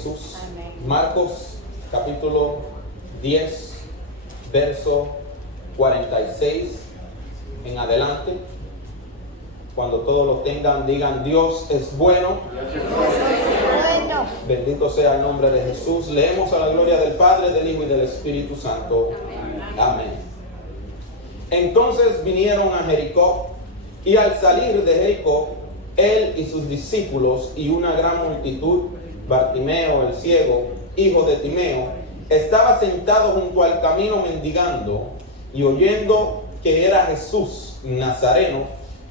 Jesús. Amén. Marcos capítulo 10, verso 46 en adelante. Cuando todos lo tengan, digan: Dios es bueno. Bueno. Bendito sea el nombre de Jesús. Leemos a la gloria del Padre, del Hijo y del Espíritu Santo. Amén. Entonces vinieron a Jericó, y al salir de Jericó, él y sus discípulos y una gran multitud, Bartimeo el ciego, hijo de Timeo, estaba sentado junto al camino mendigando, y oyendo que era Jesús Nazareno,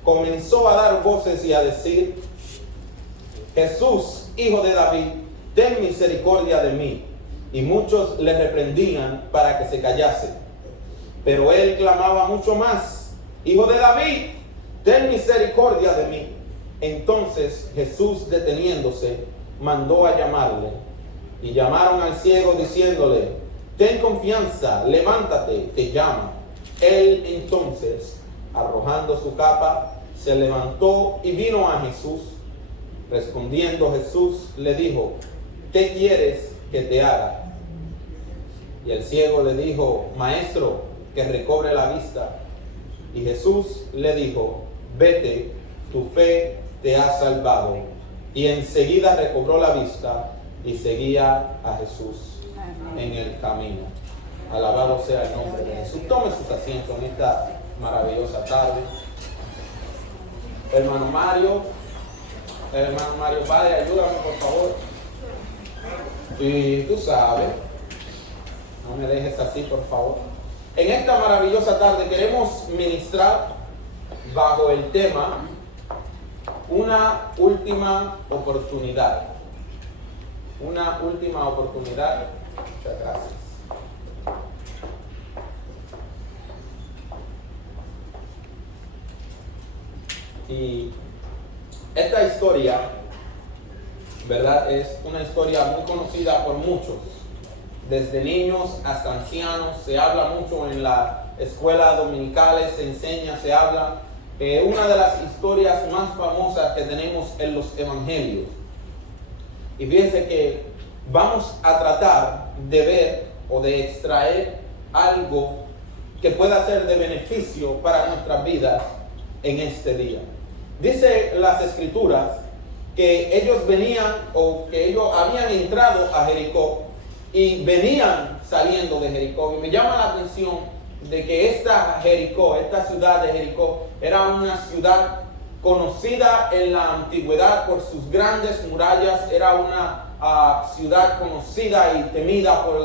comenzó a dar voces y a decir: Jesús, hijo de David, ten misericordia de mí. Y muchos le reprendían para que se callase. Pero él clamaba mucho más: Hijo de David, ten misericordia de mí. Entonces Jesús, deteniéndose, mandó a llamarle. Y llamaron al ciego diciéndole: ten confianza, levántate, te llama. Él entonces, arrojando su capa, se levantó y vino a Jesús. Respondiendo Jesús le dijo: ¿qué quieres que te haga? Y el ciego le dijo: Maestro, que recobre la vista. Y Jesús le dijo: vete, tu fe te ha salvado. Y enseguida recobró la vista y seguía a Jesús en el camino. Alabado sea el nombre de Jesús. Tome sus asientos en esta maravillosa tarde. Hermano Mario, Padre, ayúdame por favor. Y tú sabes, no me dejes así, por favor. En esta maravillosa tarde queremos ministrar bajo el tema una última oportunidad. Una última oportunidad. Muchas gracias. Y esta historia, ¿verdad?, es una historia muy conocida por muchos. Desde niños hasta ancianos, se habla mucho en las escuelas dominicales, se enseña, se habla. Una de las historias más famosas que tenemos en los evangelios. Y fíjense que vamos a tratar de ver o de extraer algo que pueda ser de beneficio para nuestras vidas en este día. Dice las escrituras que ellos venían, o que ellos habían entrado a Jericó y venían saliendo de Jericó. Y me llama la atención de que esta ciudad de Jericó, era una ciudad conocida en la antigüedad por sus grandes murallas. Era una ciudad conocida y temida por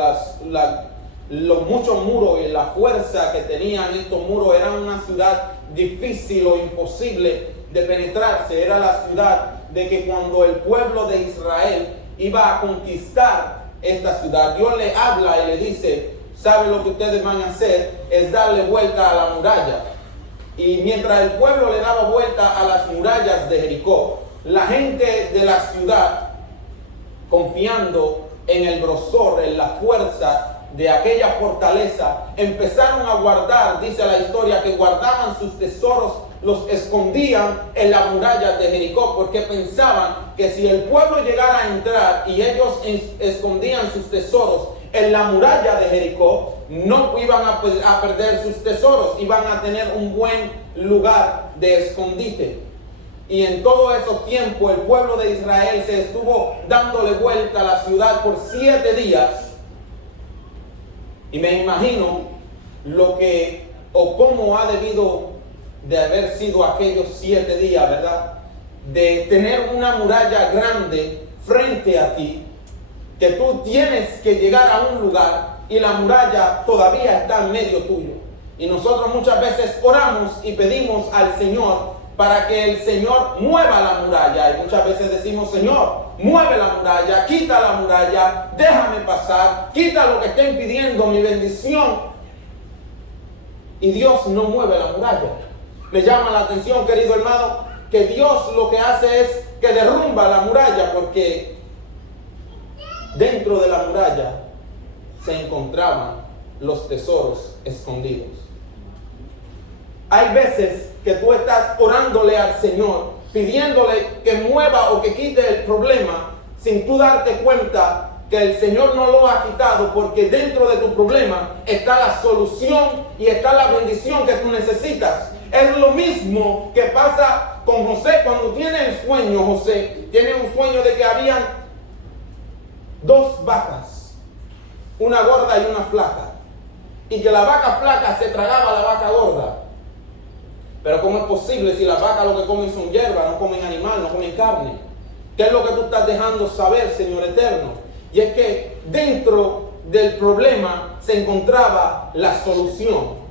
los muchos muros y la fuerza que tenían estos muros. Era una ciudad difícil o imposible de penetrarse. Era la ciudad de que cuando el pueblo de Israel iba a conquistar esta ciudad, Dios le habla y le dice: ¿sabe lo que ustedes van a hacer? Es darle vuelta a la muralla. Y mientras el pueblo le daba vuelta a las murallas de Jericó, la gente de la ciudad, confiando en el grosor, en la fuerza de aquella fortaleza, empezaron a guardar, dice la historia, que guardaban sus tesoros, los escondían en la muralla de Jericó, porque pensaban que si el pueblo llegara a entrar y ellos escondían sus tesoros en la muralla de Jericó, no iban a perder sus tesoros, iban a tener un buen lugar de escondite. Y en todo ese tiempo el pueblo de Israel se estuvo dándole vuelta a la ciudad por 7 días. Y me imagino lo que o cómo ha debido de haber sido aquellos 7 días, ¿verdad? De tener una muralla grande frente a ti, que tú tienes que llegar a un lugar y la muralla todavía está en medio tuyo. Y nosotros muchas veces oramos y pedimos al Señor para que el Señor mueva la muralla. Y muchas veces decimos: Señor, mueve la muralla, quita la muralla, déjame pasar, quita lo que está impidiendo mi bendición. Y Dios no mueve la muralla. Me llama la atención, querido hermano, que Dios lo que hace es que derrumba la muralla, porque dentro de la muralla se encontraban los tesoros escondidos. Hay veces que tú estás orándole al Señor, pidiéndole que mueva o que quite el problema. sin tú darte cuenta que el Señor no lo ha quitado, porque dentro de tu problema está la solución y está la bendición que tú necesitas. Es lo mismo que pasa con José cuando tiene el sueño. José tiene un sueño de que habían dos vacas, una gorda y una flaca, y que la vaca flaca se tragaba a la vaca gorda. Pero ¿cómo es posible si las vacas lo que comen son hierba, no comen animal, no comen carne? ¿Qué es lo que tú estás dejando saber, Señor eterno? Y es que dentro del problema se encontraba la solución.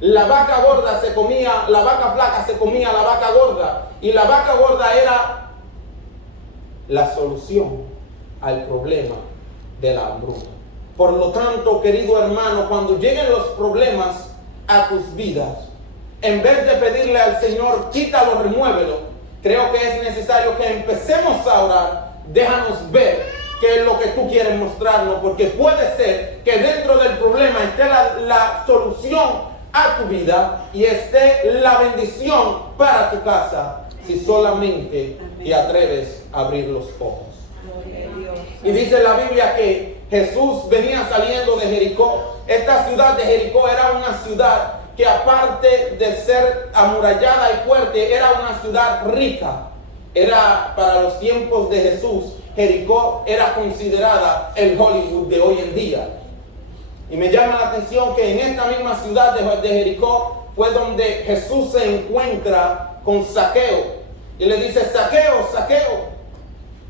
La vaca gorda se comía, la vaca flaca se comía a la vaca gorda, y la vaca gorda era la solución al problema de la hambruna. Por lo tanto, querido hermano, cuando lleguen los problemas a tus vidas, en vez de pedirle al Señor, quítalo, remuévelo, creo que es necesario que empecemos a orar. Déjanos ver qué es lo que tú quieres mostrarnos, porque puede ser que dentro del problema esté la solución a tu vida y esté la bendición para tu casa, si solamente te atreves a abrir los ojos. Y dice la Biblia que Jesús venía saliendo de Jericó. Esta ciudad de Jericó era una ciudad que, aparte de ser amurallada y fuerte, era una ciudad rica. Era, para los tiempos de Jesús, Jericó era considerada el Hollywood de hoy en día. Y me llama la atención que en esta misma ciudad de Jericó fue donde Jesús se encuentra con Zaqueo. Y le dice: Zaqueo, Zaqueo,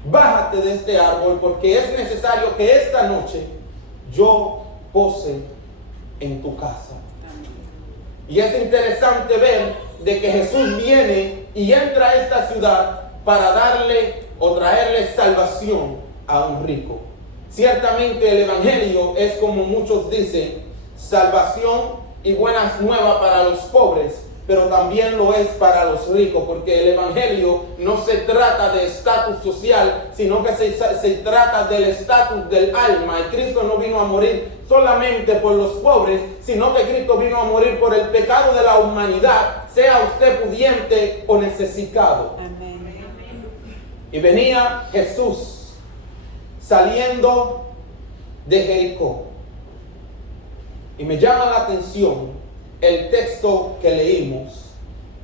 bájate de este árbol, porque es necesario que esta noche yo pose en tu casa. Y es interesante ver de que Jesús viene y entra a esta ciudad para darle o traerle salvación a un rico. Ciertamente el Evangelio es, como muchos dicen, salvación y buenas nuevas para los pobres, pero también lo es para los ricos, porque el Evangelio no se trata de estatus social, sino que se trata del estatus del alma. Y Cristo no vino a morir solamente por los pobres, sino que Cristo vino a morir por el pecado de la humanidad, sea usted pudiente o necesitado. Amén. Y venía Jesús saliendo de Jericó. Y me llama la atención el texto que leímos.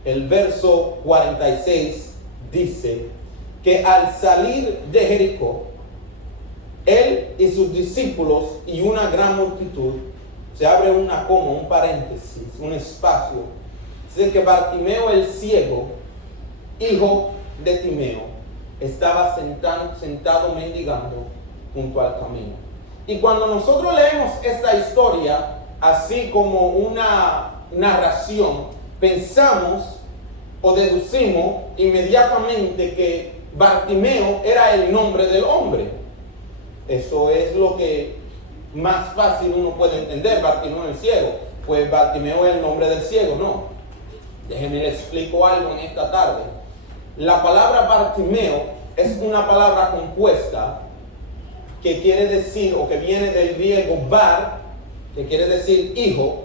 El verso 46 dice que al salir de Jericó, él y sus discípulos y una gran multitud, se abre una coma, un paréntesis, un espacio. Dice que Bartimeo el ciego, hijo de Timeo, estaba sentado mendigando junto al camino. Y cuando nosotros leemos esta historia, así como una narración, pensamos o deducimos inmediatamente que Bartimeo era el nombre del hombre. Eso es lo que más fácil uno puede entender. Bartimeo el ciego, pues Bartimeo es el nombre del ciego. No, déjenme les explico algo en esta tarde. La palabra Bartimeo es una palabra compuesta que quiere decir, o que viene del griego bar, que quiere decir hijo,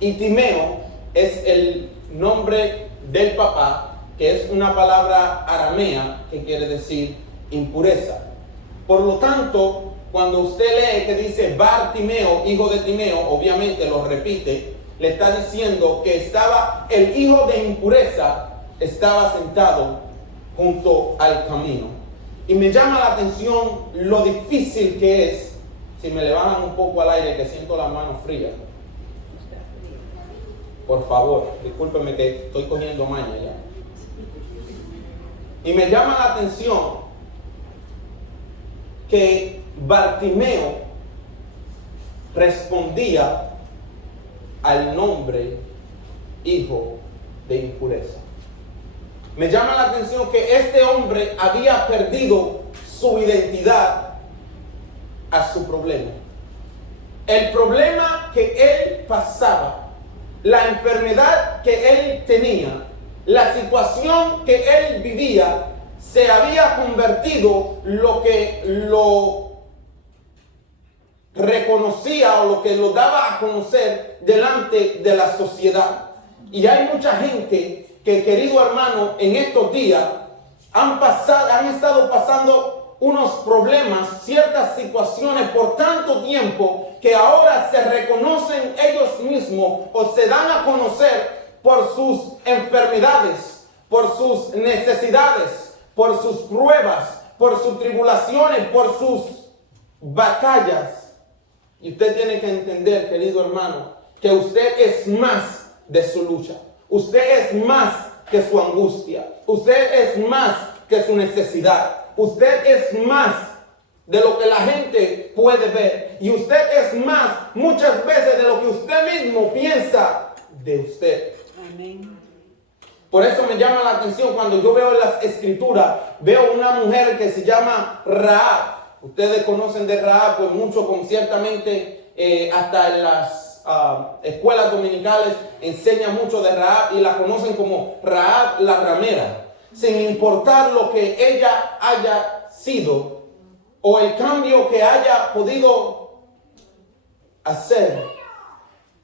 y Timeo es el nombre del papá, que es una palabra aramea que quiere decir impureza. Por lo tanto, cuando usted lee que dice Bartimeo, hijo de Timeo, obviamente lo repite, le está diciendo que estaba el hijo de impureza, estaba sentado junto al camino. Y me llama la atención lo difícil que es, si me le bajan un poco al aire que siento las manos frías. Por favor, discúlpeme que estoy cogiendo maña ya. Y me llama la atención que Bartimeo respondía al nombre hijo de impureza. Me llama la atención que este hombre había perdido su identidad a su problema. El problema que él pasaba, la enfermedad que él tenía, la situación que él vivía, se había convertido lo que lo reconocía o lo que lo daba a conocer delante de la sociedad. Y hay mucha gente que, querido hermano, en estos días han estado pasando unos problemas, ciertas situaciones por tanto tiempo que ahora se reconocen ellos mismos o se dan a conocer por sus enfermedades, por sus necesidades, por sus pruebas, por sus tribulaciones, por sus batallas. Y usted tiene que entender, querido hermano, que usted es más de su lucha. Usted es más que su angustia. Usted es más que su necesidad. Usted es más de lo que la gente puede ver. Y usted es más muchas veces de lo que usted mismo piensa de usted. Amén. Por eso me llama la atención cuando yo veo en las escrituras, veo una mujer que se llama Rahab. Ustedes conocen de Rahab, pues mucho, ciertamente hasta en las escuelas dominicales enseñan mucho de Rahab y la conocen como Rahab la ramera. Sin importar lo que ella haya sido o el cambio que haya podido hacer,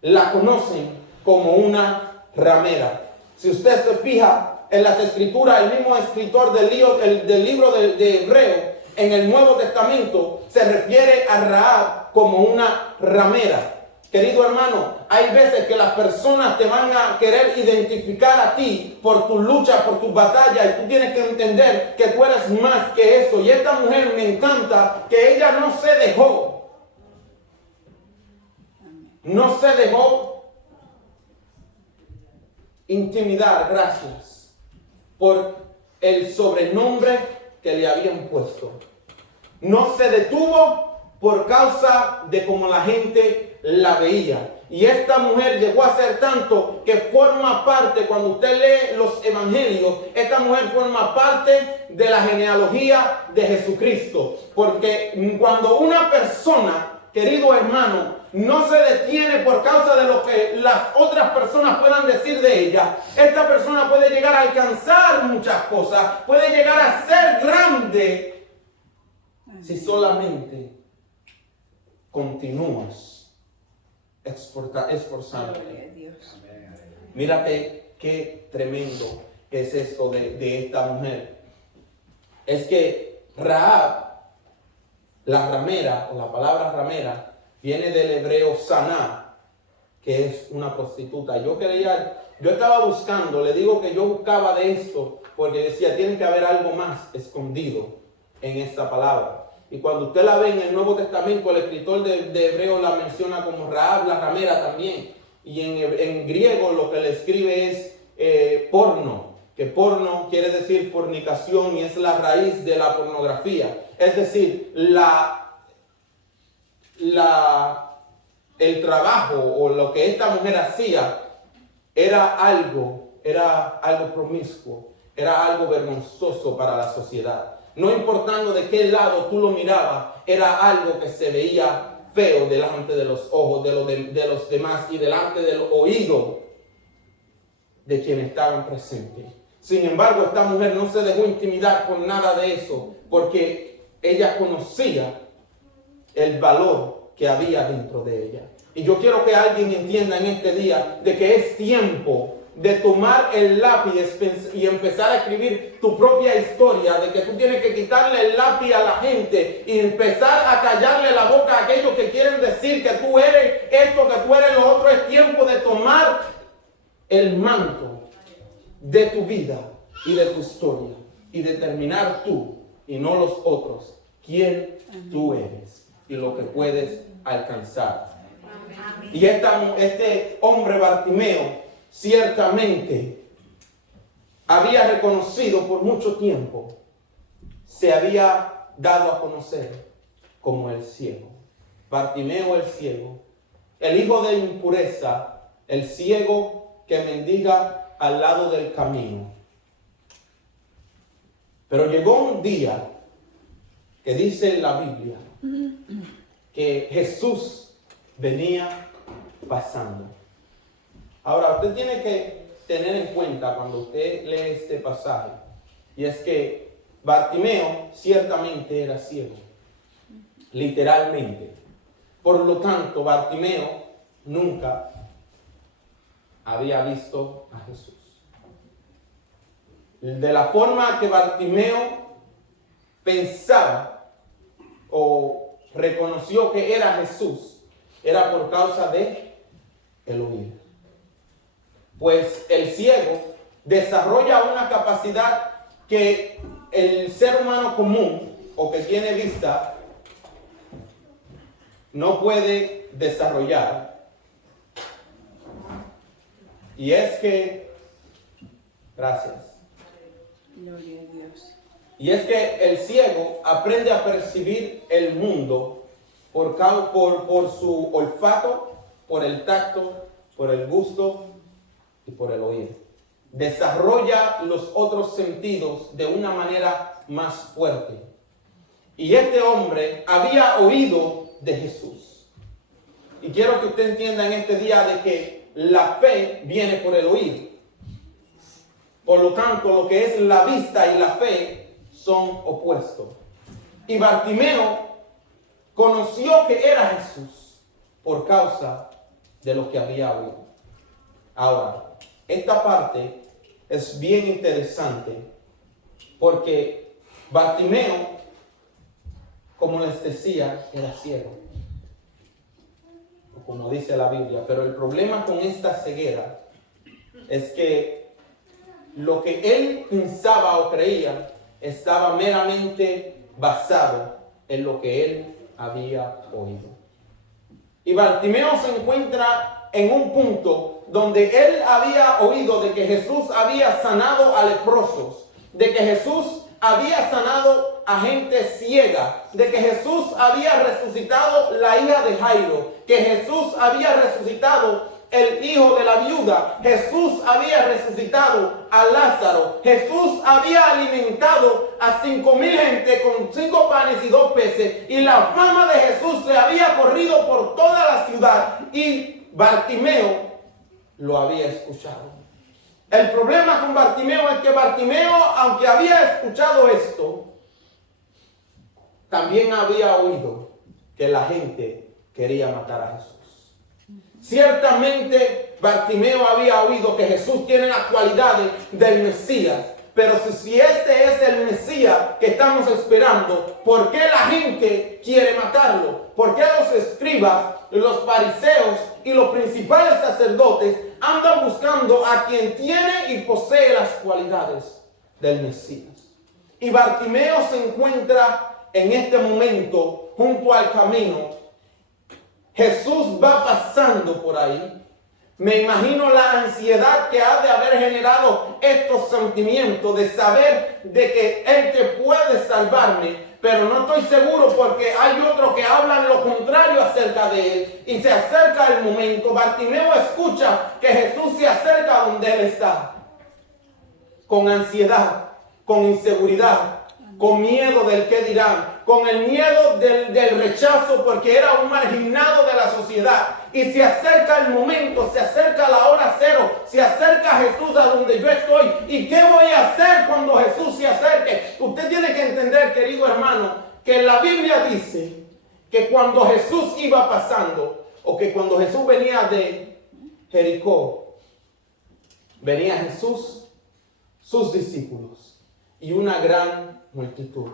la conocen como una ramera. Si usted se fija en las escrituras, el mismo escritor del libro de Hebreo en el Nuevo Testamento se refiere a Rahab como una ramera. Querido hermano, hay veces que las personas te van a querer identificar a ti por tu lucha, por tus batallas, y tú tienes que entender que tú eres más que eso. Y esta mujer me encanta que ella no se dejó intimidar, gracias, por el sobrenombre que le habían puesto. No se detuvo por causa de cómo la gente la veía. Y esta mujer llegó a ser tanto que forma parte, cuando usted lee los evangelios, esta mujer forma parte de la genealogía de Jesucristo. Porque cuando una persona, querido hermano, no se detiene por causa de lo que las otras personas puedan decir de ella, esta persona puede llegar a alcanzar muchas cosas, puede llegar a ser grande si solamente continúas esforzándote. Mírate qué tremendo es esto de esta mujer. Es que Rahab, la ramera, o la palabra ramera, viene del hebreo saná, que es una prostituta. Yo estaba buscando, le digo que yo buscaba de esto, porque decía, tiene que haber algo más escondido en esta palabra. Y cuando usted la ve en el Nuevo Testamento, el escritor de Hebreo la menciona como Rahab la ramera también. Y en griego lo que le escribe es porno, que porno quiere decir fornicación y es la raíz de la pornografía. Es decir, el trabajo o lo que esta mujer hacía era algo promiscuo, era algo vergonzoso para la sociedad. No importando de qué lado tú lo mirabas, era algo que se veía feo delante de los ojos de los demás y delante del oído de quienes estaban presentes. Sin embargo, esta mujer no se dejó intimidar por nada de eso, porque ella conocía el valor que había dentro de ella. Y yo quiero que alguien entienda en este día de que es tiempo de tomar el lápiz y empezar a escribir tu propia historia, de que tú tienes que quitarle el lápiz a la gente y empezar a callarle la boca a aquellos que quieren decir que tú eres esto, que tú eres lo otro. Es tiempo de tomar el manto de tu vida y de tu historia y determinar tú y no los otros quién tú eres y lo que puedes alcanzar. Y este hombre Bartimeo ciertamente había reconocido por mucho tiempo, se había dado a conocer como el ciego. Bartimeo el ciego, el hijo de impureza, el ciego que mendiga al lado del camino. Pero llegó un día que dice la Biblia que Jesús venía pasando. Ahora, usted tiene que tener en cuenta cuando usted lee este pasaje, y es que Bartimeo ciertamente era ciego, literalmente. Por lo tanto, Bartimeo nunca había visto a Jesús. De la forma que Bartimeo pensaba o reconoció que era Jesús, era por causa de el oír. Pues el ciego desarrolla una capacidad que el ser humano común o que tiene vista no puede desarrollar. Y es que, gracias. Gloria a Dios. Y es que el ciego aprende a percibir el mundo por su olfato, por el tacto, por el gusto y por el oír. Desarrolla los otros sentidos de una manera más fuerte. Y este hombre había oído de Jesús. Y quiero que usted entienda en este día de que la fe viene por el oír. Por lo tanto, lo que es la vista y la fe son opuestos. Y Bartimeo conoció que era Jesús por causa de lo que había oído. Ahora, esta parte es bien interesante porque Bartimeo, como les decía, era ciego, como dice la Biblia. Pero el problema con esta ceguera es que lo que él pensaba o creía estaba meramente basado en lo que él había oído. Y Bartimeo se encuentra en un punto donde él había oído de que Jesús había sanado a leprosos, de que Jesús había sanado a gente ciega, de que Jesús había resucitado la hija de Jairo, que Jesús había resucitado el hijo de la viuda, Jesús había resucitado a Lázaro, Jesús había alimentado a 5,000 gente con 5 panes y 2 peces, y la fama de Jesús se había corrido por toda la ciudad, y Bartimeo lo había escuchado. El problema con Bartimeo es que Bartimeo, aunque había escuchado esto, también había oído que la gente quería matar a Jesús. Ciertamente Bartimeo había oído que Jesús tiene las cualidades del Mesías, pero si este es el Mesías que estamos esperando, ¿por qué la gente quiere matarlo? ¿Por qué los escribas, los fariseos y los principales sacerdotes andan buscando a quien tiene y posee las cualidades del Mesías? Y Bartimeo se encuentra en este momento junto al camino. Jesús va pasando por ahí. Me imagino la ansiedad que ha de haber generado estos sentimientos de saber de que Él te puede salvarme, pero no estoy seguro porque hay otros que hablan lo contrario acerca de Él. Y se acerca el momento. Bartimeo escucha que Jesús se acerca donde Él está. Con ansiedad, con inseguridad, con miedo del qué dirán, con el miedo del rechazo porque era un marginado de la sociedad. Y se acerca el momento, se acerca la hora cero, se acerca Jesús a donde yo estoy. ¿Y qué voy a hacer cuando Jesús se acerque? Usted tiene que entender, querido hermano, que la Biblia dice que cuando Jesús iba pasando, o que cuando Jesús venía de Jericó, venía Jesús, sus discípulos y una gran multitud.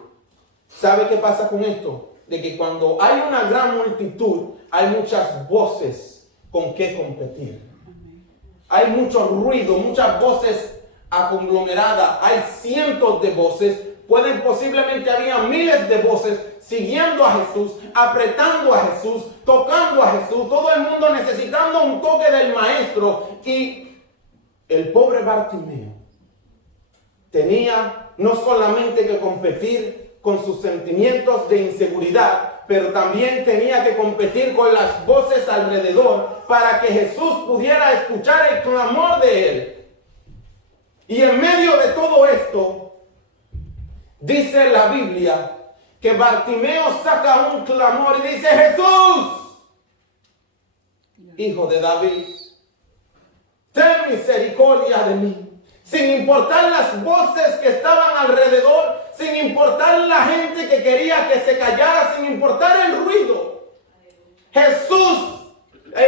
¿Sabe qué pasa con esto? De que cuando hay una gran multitud, hay muchas voces con que competir. Hay mucho ruido, muchas voces aglomeradas. Hay cientos de voces. Posiblemente había miles de voces siguiendo a Jesús, apretando a Jesús, tocando a Jesús. Todo el mundo necesitando un toque del maestro. Y el pobre Bartimeo tenía no solamente que competir con sus sentimientos de inseguridad, pero también tenía que competir con las voces alrededor para que Jesús pudiera escuchar el clamor de él. Y en medio de todo esto, dice la Biblia que Bartimeo saca un clamor y dice: Jesús, hijo de David, ten misericordia de mí. Sin importar las voces que estaban alrededor, sin importar la gente que quería que se callara, sin importar el ruido,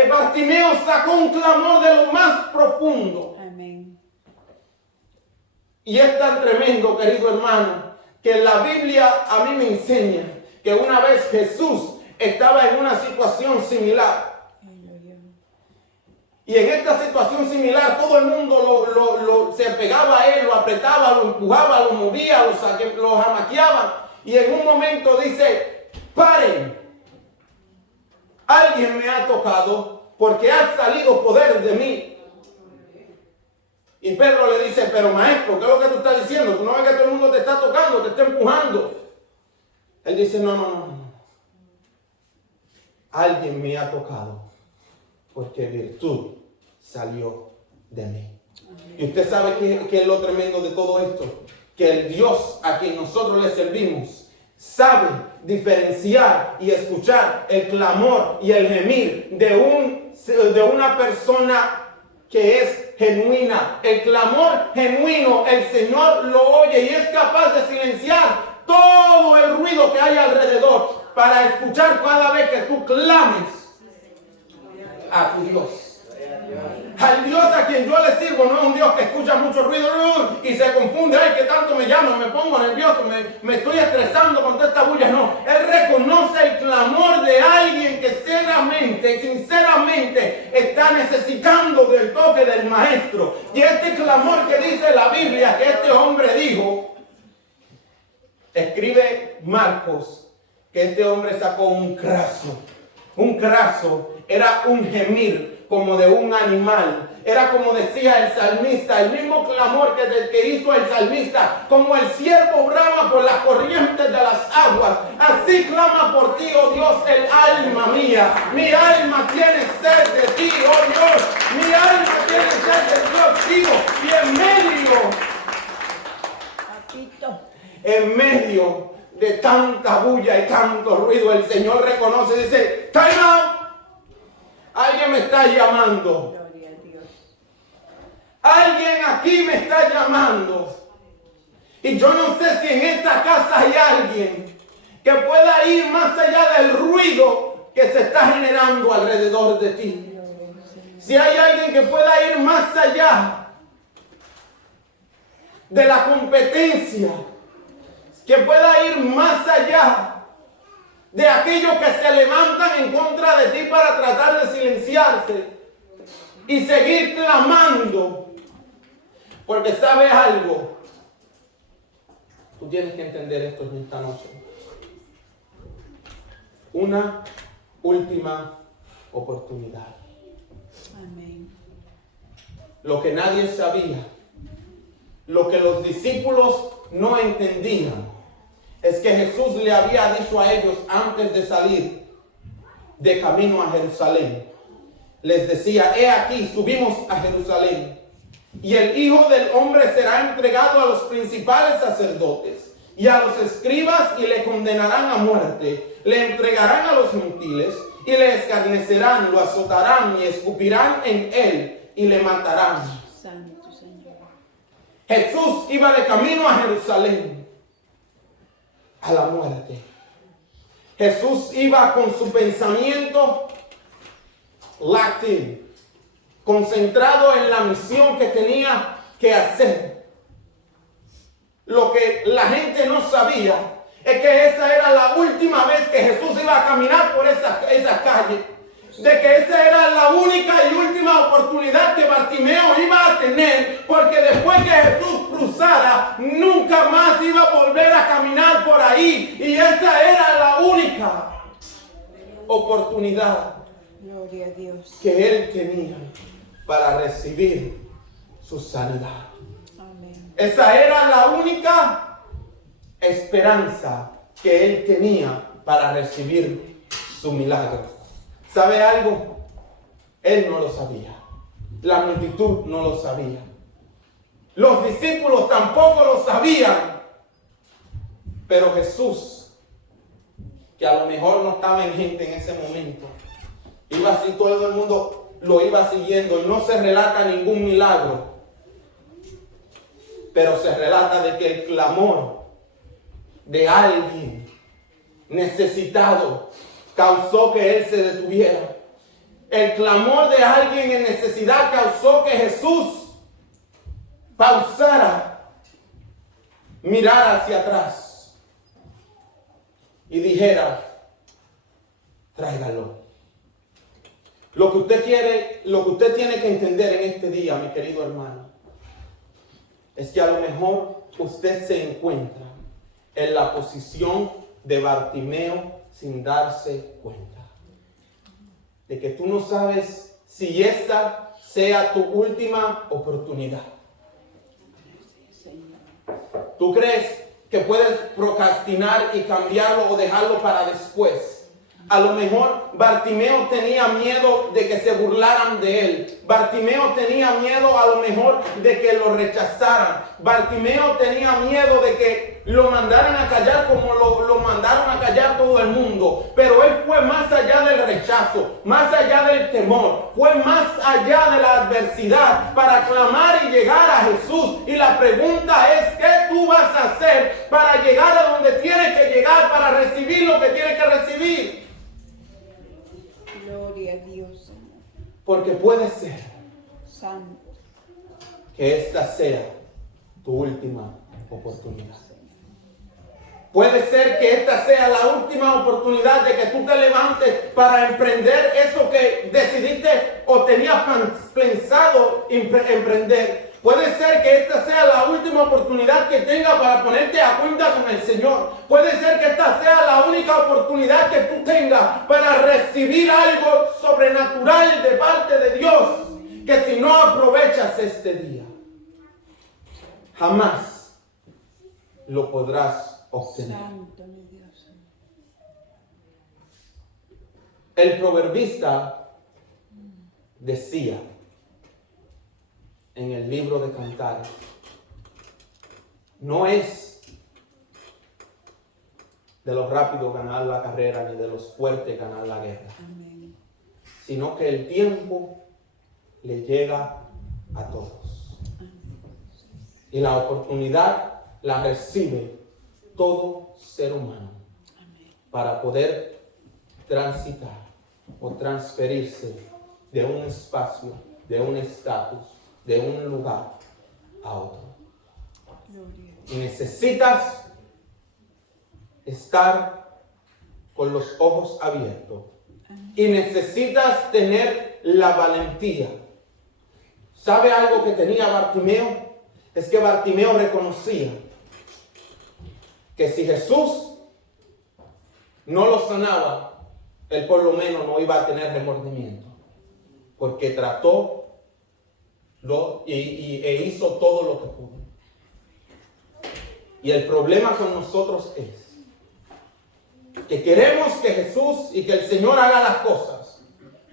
Bartimeo sacó un clamor de lo más profundo. Amén. Y es tan tremendo, querido hermano, que la Biblia a mí me enseña que una vez Jesús estaba en una situación similar. Y en esta situación similar todo el mundo se pegaba a él, lo apretaba, lo empujaba, lo movía, lo jamaqueaba. Y en un momento dice, paren, alguien me ha tocado porque ha salido poder de mí. Y Pedro le dice, pero maestro, ¿qué es lo que tú estás diciendo? ¿Tú no ves que todo el mundo te está tocando, te está empujando? Él dice, no. Alguien me ha tocado porque virtud salió de mí. Y usted sabe qué es lo tremendo de todo esto, que el Dios a quien nosotros le servimos sabe diferenciar y escuchar el clamor y el gemir de una persona que es genuina. El clamor genuino, el Señor lo oye y es capaz de silenciar todo el ruido que hay alrededor para escuchar cada vez que tú clames a tu Dios. Al Dios a quien yo le sirvo no es un Dios que escucha mucho ruido y se confunde. Ay, que tanto me llaman, me pongo nervioso, me estoy estresando con toda esta bulla. No, Él reconoce el clamor de alguien que sinceramente está necesitando del toque del Maestro. Y este clamor que dice la Biblia que este hombre dijo, escribe Marcos, que este hombre sacó un craso. Un craso era un gemir como de un animal. Era como decía el salmista, el mismo clamor que hizo el salmista, como el ciervo brama por las corrientes de las aguas. Así clama por ti, oh Dios, el alma mía. Mi alma tiene sed de ti, oh Dios. Mi alma tiene sed de Dios vivo. Y en medio de tanta bulla y tanto ruido, el Señor reconoce y dice, time out. Alguien me está llamando. Gloria a Dios. Alguien aquí me está llamando. Y yo no sé si en esta casa hay alguien que pueda ir más allá del ruido que se está generando alrededor de ti. Si hay alguien que pueda ir más allá de la competencia, que pueda ir más allá de aquellos que se levantan en contra de ti para tratar de silenciarse y seguir clamando. Porque sabes algo, tú tienes que entender esto en esta noche. Una última oportunidad. Amén. Lo que nadie sabía, lo que los discípulos no entendían, es que Jesús le había dicho a ellos antes de salir de camino a Jerusalén. Les decía, he aquí, subimos a Jerusalén, y el Hijo del Hombre será entregado a los principales sacerdotes y a los escribas, y le condenarán a muerte. Le entregarán a los gentiles y le escarnecerán, lo azotarán y escupirán en él y le matarán. Santo Señor. Jesús iba de camino a Jerusalén, a la muerte. Jesús iba con su pensamiento locked in, concentrado en la misión que tenía que hacer. Lo que la gente no sabía es que esa era la última vez que Jesús iba a caminar por esa calle. De que esa era la única y última oportunidad que Bartimeo iba a tener, porque después que Jesús cruzara, nunca más iba a volver a caminar por ahí. Y esa era la única oportunidad Gloria a Dios. que él tenía para recibir su sanidad. Amén. Esa era la única esperanza que él tenía para recibir su milagro. ¿Sabe algo? Él no lo sabía. La multitud no lo sabía. Los discípulos tampoco lo sabían. Pero Jesús, que a lo mejor no estaba en gente en ese momento, iba así, todo el mundo lo iba siguiendo, y no se relata ningún milagro, pero se relata de que el clamor de alguien necesitado causó que él se detuviera. El clamor de alguien en necesidad causó que Jesús pausara, mirara hacia atrás y dijera, tráigalo. Lo que usted tiene que entender en este día, mi querido hermano, es que a lo mejor usted se encuentra en la posición de Bartimeo sin darse cuenta. De que tú no sabes si esta sea tu última oportunidad. ¿Tú crees que puedes procrastinar y cambiarlo o dejarlo para después? A lo mejor Bartimeo tenía miedo de que se burlaran de él. Bartimeo tenía miedo a lo mejor de que lo rechazaran. Bartimeo tenía miedo de que lo mandaran a callar como lo mandaron a callar todo el mundo. Pero él fue más allá del rechazo, más allá del temor, fue más allá de la adversidad para clamar y llegar a Jesús. Y la pregunta es, ¿qué tú vas a hacer para llegar a donde tienes que llegar, para recibir lo que tienes que recibir? Gloria a Dios, Señor. Porque puede ser Santo. que esta sea tu última oportunidad. Puede ser que esta sea la última oportunidad de que tú te levantes para emprender eso que decidiste o tenías pensado emprender. Puede ser que esta sea la última oportunidad que tengas para ponerte a cuenta con el Señor. Puede ser que esta sea la única oportunidad que tú tengas para recibir algo sobrenatural de parte de Dios. Que si no aprovechas este día, jamás lo podrás obtener. Santo mi Dios. El proverbista decía en el libro de Cantares, no es de los rápidos ganar la carrera ni de los fuertes ganar la guerra, Amén. sino que el tiempo le llega a todos. Y la oportunidad la recibe todo ser humano para poder transitar o transferirse de un espacio, de un estatus, de un lugar a otro. Gloria. Y necesitas estar con los ojos abiertos. Y necesitas tener la valentía. ¿Sabe algo que tenía Bartimeo? Es que Bartimeo reconocía que si Jesús no lo sanaba, él por lo menos no iba a tener remordimiento. Porque trató e hizo todo lo que pudo. Y el problema con nosotros es que queremos que Jesús y que el Señor haga las cosas,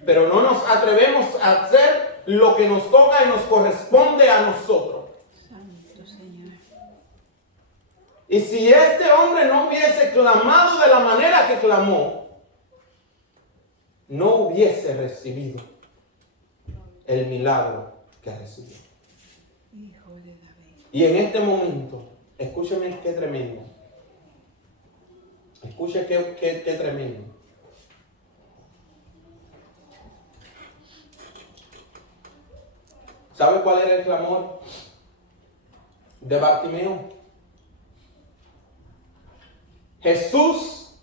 pero no nos atrevemos a hacer lo que nos toca y nos corresponde a nosotros. Santo Señor. Y si este hombre no hubiese clamado de la manera que clamó, no hubiese recibido el milagro que recibió. Hijo de David. Y en este momento, escúcheme qué tremendo. Escuche qué tremendo. ¿Sabe cuál era el clamor de Bartimeo? Jesús,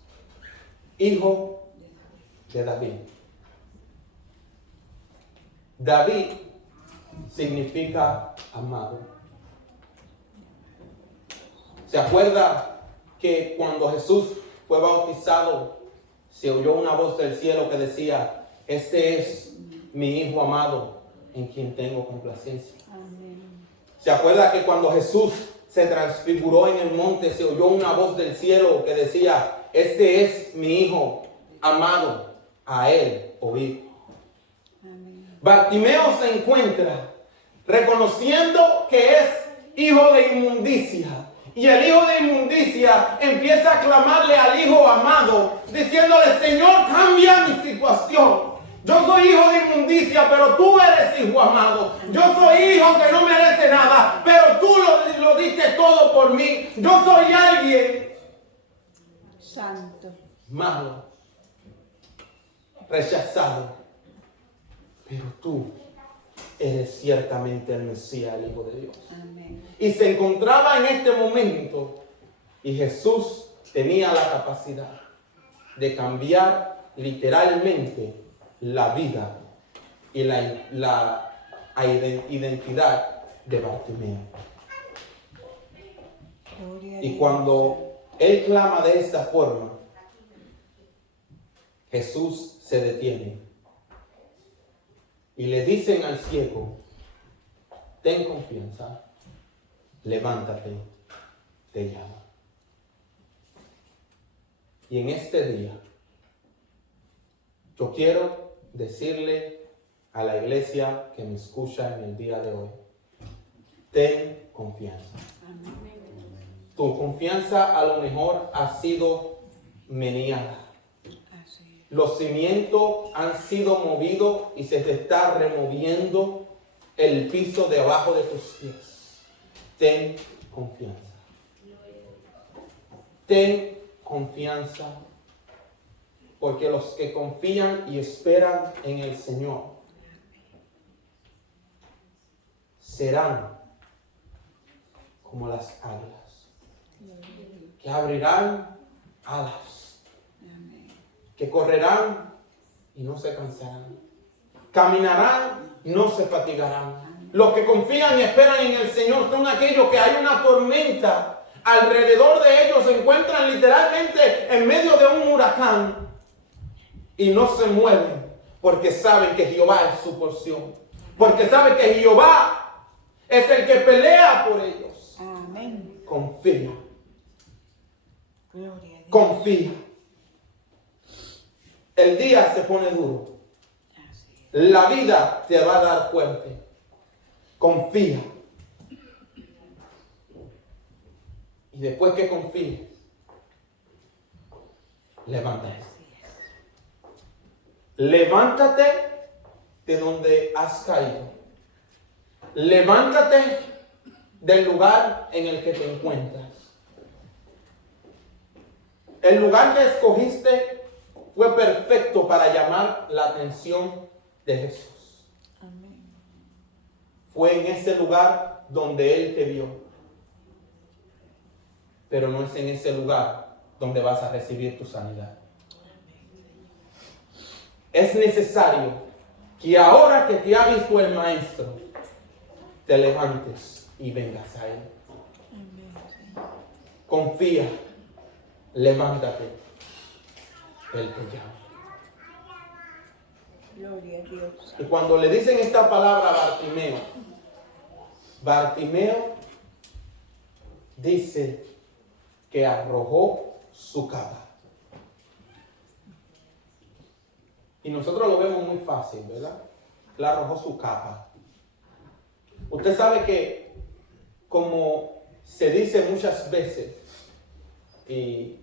hijo de David. David significa amado. ¿Se acuerda que cuando Jesús fue bautizado, se oyó una voz del cielo que decía, este es mi hijo amado en quien tengo complacencia? Amén. ¿Se acuerda que cuando Jesús se transfiguró en el monte, se oyó una voz del cielo que decía, este es mi hijo amado, a él oíd? Amén. Bartimeo se encuentra reconociendo que es hijo de inmundicia. Y el hijo de inmundicia empieza a clamarle al hijo amado, diciéndole, Señor, cambia mi situación. Yo soy hijo de inmundicia, pero tú eres hijo amado. Yo soy hijo que no merece nada, pero tú lo diste todo por mí. Yo soy alguien Santo. malo, rechazado, pero tú eres ciertamente el Mesías, el Hijo de Dios. Amén. Y se encontraba en este momento y Jesús tenía la capacidad de cambiar literalmente la vida y la identidad de Bartimeo. Y cuando él clama de esta forma, Jesús se detiene y le dicen al ciego: ten confianza, levántate, te llama. Y en este día, yo quiero decirle a la iglesia que me escucha en el día de hoy: ten confianza. Tu confianza a lo mejor ha sido meneada. Los cimientos han sido movidos y se te está removiendo el piso de abajo de tus pies. Ten confianza. Ten confianza, porque los que confían y esperan en el Señor serán como las águilas, que abrirán alas, que correrán y no se cansarán, caminarán y no se fatigarán. Los que confían y esperan en el Señor son aquellos que hay una tormenta alrededor de ellos, se encuentran literalmente en medio de un huracán y no se mueven, porque saben que Jehová es su porción, porque saben que Jehová es el que pelea por ellos. Amén. Confía. Gloria a Dios. Confía. El día se pone duro. Así es. La vida te va a dar fuerte. Confía. Y después que confíes, levántate. Levántate de donde has caído. Levántate del lugar en el que te encuentras. El lugar que escogiste fue perfecto para llamar la atención de Jesús. Amén. Fue en ese lugar donde Él te vio. Pero no es en ese lugar donde vas a recibir tu sanidad. Es necesario que ahora que te ha visto el Maestro, te levantes y vengas a Él. Amén, Señor. Confía, levántate, Él te llama. Gloria a Dios. Y cuando le dicen esta palabra a Bartimeo dice que arrojó su capa. Y nosotros lo vemos muy fácil, ¿verdad? Él arrojó su capa. Usted sabe que, como se dice muchas veces, y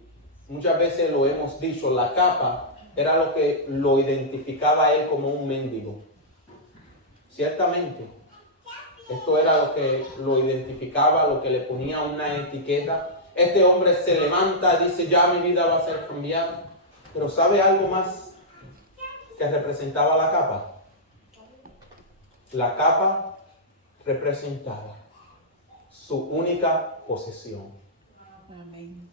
muchas veces lo hemos dicho, la capa era lo que lo identificaba a él como un mendigo. Ciertamente, esto era lo que lo identificaba, lo que le ponía una etiqueta. Este hombre se levanta, dice: ya mi vida va a ser cambiada. Pero ¿sabe algo más que representaba la capa? La capa representaba su única posesión. Amén.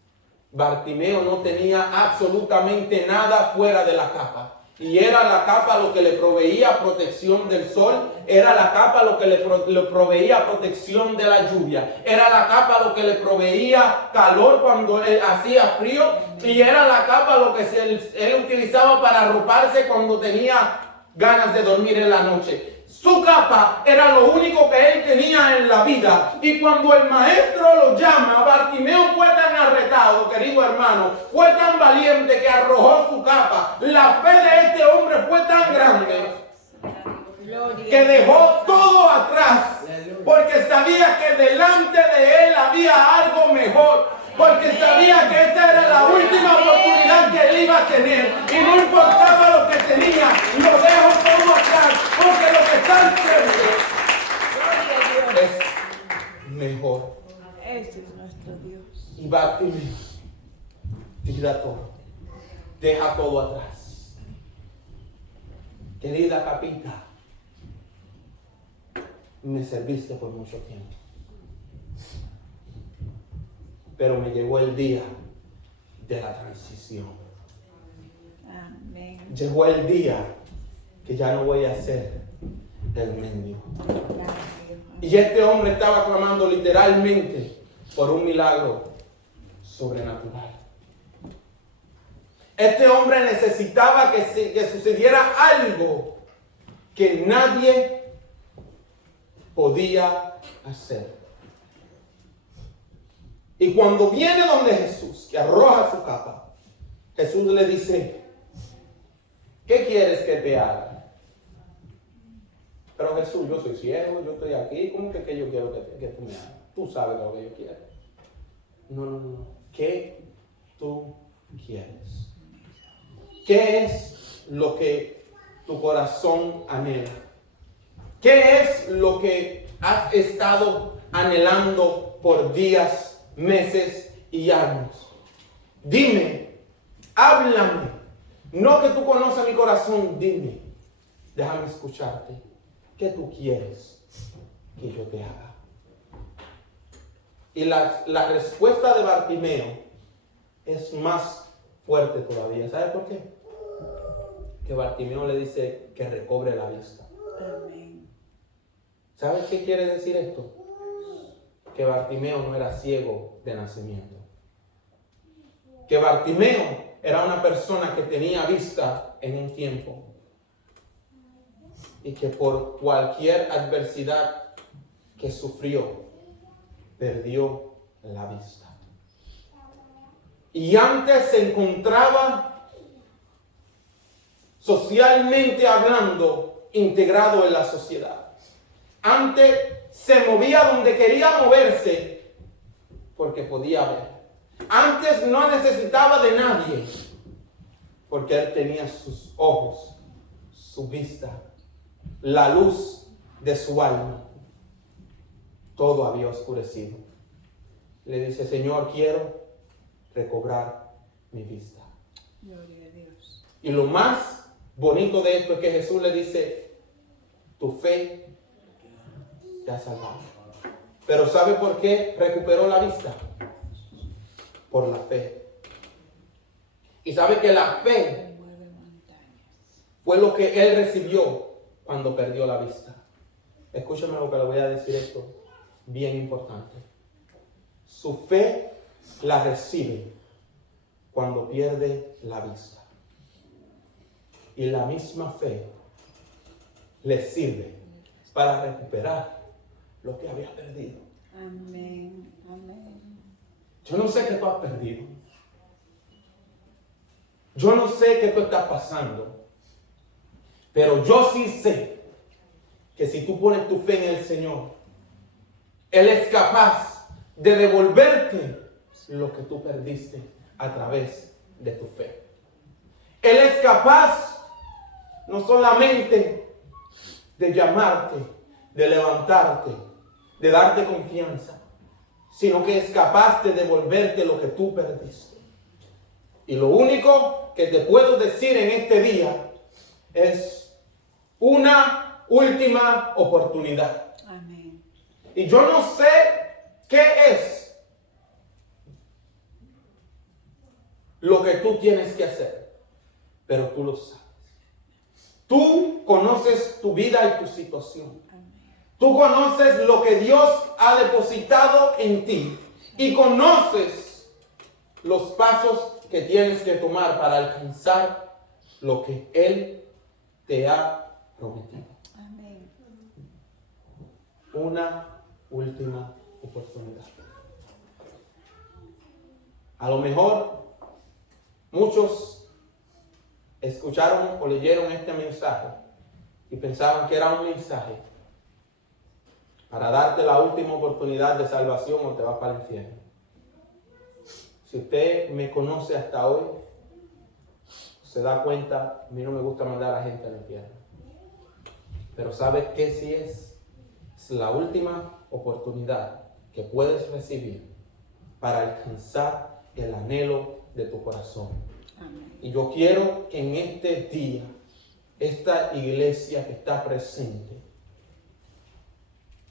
Bartimeo no tenía absolutamente nada fuera de la capa. Y era la capa lo que le proveía protección del sol. Era la capa lo que le proveía protección de la lluvia. Era la capa lo que le proveía calor cuando hacía frío. Y era la capa lo que él utilizaba para arroparse cuando tenía ganas de dormir en la noche. Su capa era lo único que él tenía en la vida. Y cuando el maestro lo llama, Bartimeo fue tan arretado, querido hermano, fue tan valiente que arrojó su capa. La fe de este hombre fue tan grande que dejó todo atrás, porque sabía que delante de él había algo mejor. Porque sabía que esta era la última oportunidad que él iba a tener. Y no importaba lo que tenía, lo dejo todo atrás. Porque lo que está enfrente es mejor. Este es nuestro Dios. Y Bartimeo tira todo. Deja todo atrás. Querida capita, me serviste por mucho tiempo. Pero me llegó el día de la transición. Amén. Llegó el día que ya no voy a ser el mendigo. Gracias, Dios. Y este hombre estaba clamando literalmente por un milagro sobrenatural. Este hombre necesitaba que sucediera algo que nadie podía hacer. Y cuando viene donde Jesús, que arroja su capa, Jesús le dice: ¿qué quieres que te haga? Pero Jesús, yo soy ciego, yo estoy aquí, ¿cómo que yo quiero que tú me hagas? Tú sabes lo que yo quiero. No. ¿Qué tú quieres? ¿Qué es lo que tu corazón anhela? ¿Qué es lo que has estado anhelando por días, meses y años? Dime, háblame. No que tú conoces mi corazón, dime. Déjame escucharte. ¿Qué tú quieres que yo te haga? Y la respuesta de Bartimeo es más fuerte todavía. ¿Sabe por qué? Que Bartimeo le dice que recobre la vista. Amén. ¿Sabes qué quiere decir esto? Que Bartimeo no era ciego de nacimiento. Que Bartimeo era una persona que tenía vista en un tiempo. Y que por cualquier adversidad que sufrió, perdió la vista. Y antes se encontraba, socialmente hablando, integrado en la sociedad. Antes se movía donde quería moverse porque podía ver. Antes no necesitaba de nadie porque él tenía sus ojos, su vista, la luz de su alma. Todo había oscurecido. Le dice: Señor, quiero recobrar mi vista. Gloria a Dios. Y lo más bonito de esto es que Jesús le dice: tu fe te ha salvado. Pero ¿sabe por qué recuperó la vista? Por la fe. Y sabe que la fe Mueve montañas. fue lo que él recibió cuando perdió la vista. Escúchame lo que le voy a decir, esto bien importante. Su fe la recibe cuando pierde la vista. Y la misma fe le sirve para recuperar lo que había perdido. Amén. Amén. Yo no sé qué tú has perdido. Yo no sé qué tú estás pasando. Pero yo sí sé que si tú pones tu fe en el Señor, Él es capaz de devolverte lo que tú perdiste a través de tu fe. Él es capaz no solamente de llamarte, de levantarte, de darte confianza, sino que es capaz de devolverte lo que tú perdiste. Y lo único que te puedo decir en este día es una última oportunidad. Amén. Y yo no sé qué es lo que tú tienes que hacer, pero tú lo sabes. Tú conoces tu vida y tu situación. Tú conoces lo que Dios ha depositado en ti y conoces los pasos que tienes que tomar para alcanzar lo que Él te ha prometido. Amén. Una última oportunidad. A lo mejor muchos escucharon o leyeron este mensaje y pensaban que era un mensaje para darte la última oportunidad de salvación o te vas para el infierno. Si usted me conoce hasta hoy, se da cuenta, a mí no me gusta mandar a gente al infierno. Pero ¿sabe qué sí es? Es la última oportunidad que puedes recibir para alcanzar el anhelo de tu corazón. Amén. Y yo quiero que en este día, esta iglesia que está presente,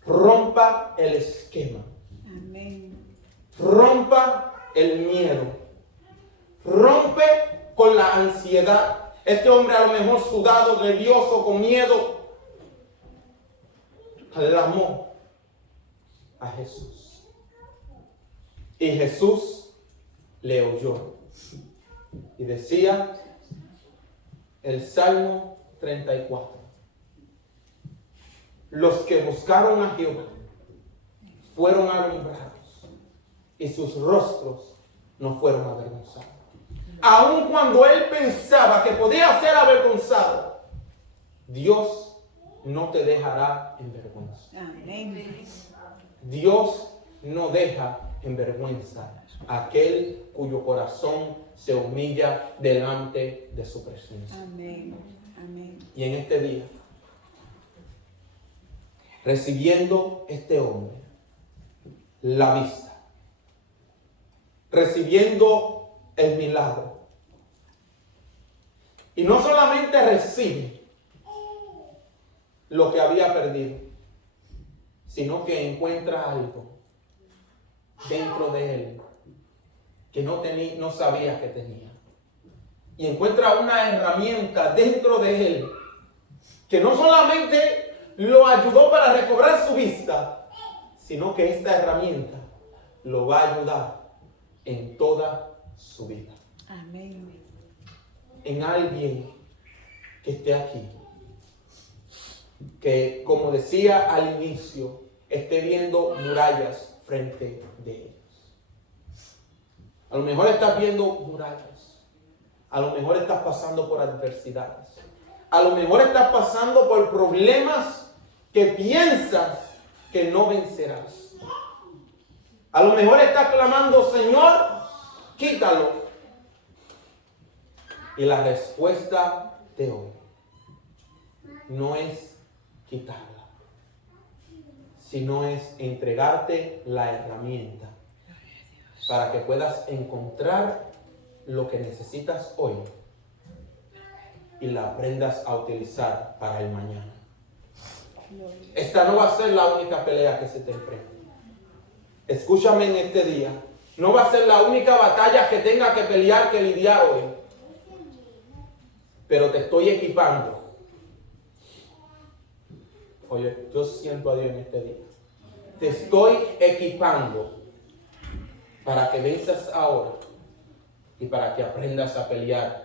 rompa el esquema, Amén. rompa el miedo, rompe con la ansiedad. Este hombre a lo mejor sudado, nervioso, con miedo, clamó a Jesús. Y Jesús le oyó. Y decía el Salmo 34. Los que buscaron a Jehová fueron alumbrados y sus rostros no fueron avergonzados. Aun cuando él pensaba que podía ser avergonzado, Dios no te dejará en vergüenza. Amén. Dios no deja en vergüenza a aquel cuyo corazón se humilla delante de su presencia. Amén. Amén. Y en este día, recibiendo este hombre la vista, recibiendo el milagro, y no solamente recibe lo que había perdido, sino que encuentra algo dentro de él que no sabía que tenía. Y encuentra una herramienta dentro de él que no solamente lo ayudó para recobrar su vista, sino que esta herramienta lo va a ayudar en toda su vida. Amén. En alguien que esté aquí, que como decía al inicio, esté viendo murallas frente de ellos. A lo mejor estás viendo murallas, a lo mejor estás pasando por adversidades, a lo mejor estás pasando por problemas que piensas que no vencerás. A lo mejor estás clamando, Señor, quítalo. Y la respuesta de hoy no es quitarla, sino es entregarte la herramienta para que puedas encontrar lo que necesitas hoy y la aprendas a utilizar para el mañana. Esta no va a ser la única pelea que se te enfrenta. Escúchame en este día. No va a ser la única batalla que tenga que pelear, que lidiar hoy. Pero te estoy equipando. Oye, yo siento a Dios en este día. Te estoy equipando para que venzas ahora y para que aprendas a pelear